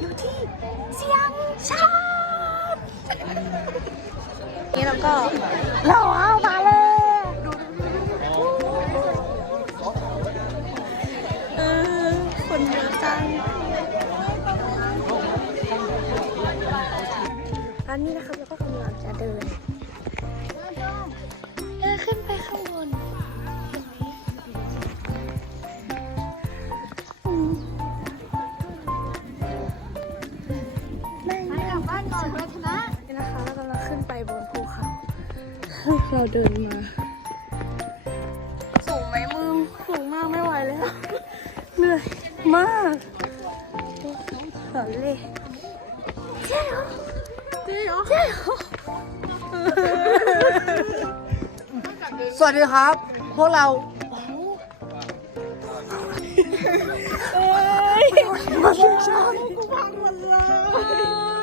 อยู่ที่เสียงชาตินี่เราก็เราเอามาเลยเออคนเยอะจังตอนนี้นะครับเราก็กำลังจะเดิน เราเดินมา สูงไหมมึง สูงมากไม่ไหวแล้ว เหนื่อยมากสอนเลยเจ๊เหรอเจ๊เหรอเจ๊เหรอสวัสดีครับ พวกเรามาสิจ้าคุณกิ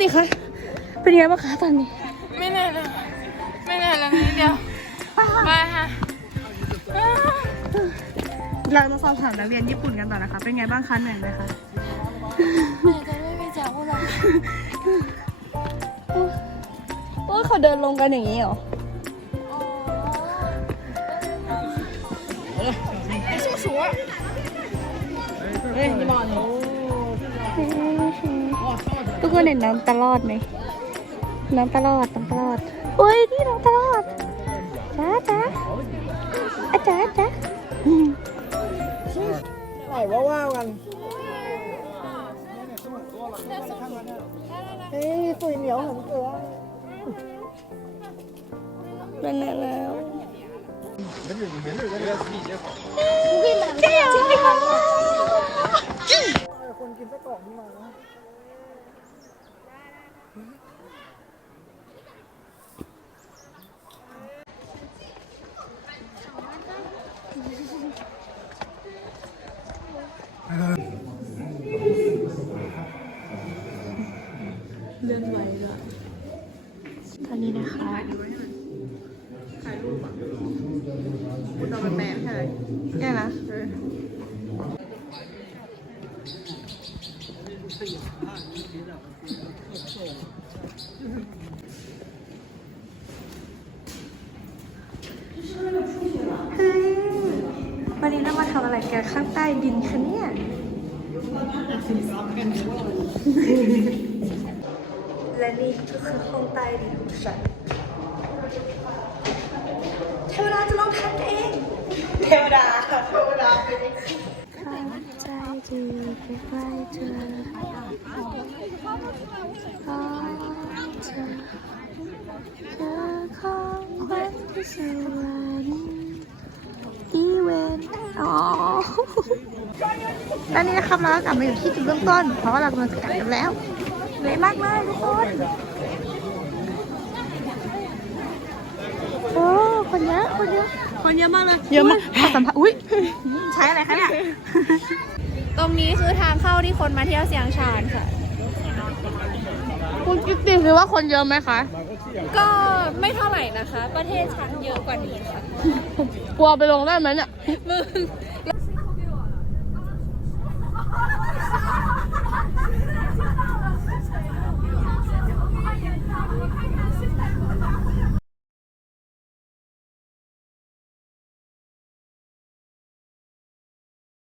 ติคะเป็นยังไงบ้างคะตอนนี้ ไม่เหนื่อยเลยไม่เหนื่อยเลยนิดเดียวมาค่ะเรามาสอบถามนักเรียนญี่ปุ่นกันต่อนะคะ เป็นไงบ้างคะเหนื่อยไหมคะเหนื่อยแต่ไม่มีแจกพวกเราโอ้ยเขาเดินลงกันอย่างนี้เหรอ ทุกคนเห็นน้ำตลอดไหมน้ำตลอดน้ำตลอดโอ้ยนี่น้ำตลอดจ้าจ้าอาจ้าจ้าไหนว่าว่ากันเฮ้ยปุ๋ยเหนียวของเกลือเป็นไงแล้ว คนกินไส้กรอกนี่มานะตอนนี้นะคะคุณเอาไปแปะใช่ไหมแค่นะ เฮ้ย วันนี้เรามาทำอะไรกันข้างใต้ดินคะเนี่ยและนี่ก็คือห้องใต้ดินของฉันเทวดาจะลงทันเองเทวดาเทวดาเป็นใจดีใกล้ๆเธอขอเธอเธอของขวัญที่สวรรค์อีเวนต์อ๋อแล้วนี่นะครับเราก็กลับมาอยู่ที่จุดเริ่มต้น เพราะว่าเรากำลังจะกลับกันแล้วเหนื่อยมากเลยทุกคนโอ้คนเยอะคนเยอะคนเยอะมากเลยเยอะมากขอสัมภาษณ์อุ้ยใช้อะไรคะเนี่ย ตรงนี้คือทางเข้าที่คนมาเที่ยวเสียงชานค่ะ คุณกิฟติคือว่าคนเยอะไหมคะ ก็ไม่เท่าไหร่นะคะ ประเทศชันเยอะกว่านี้ค่ะ กลัวไปลงได้ไหมเนี่ยมึง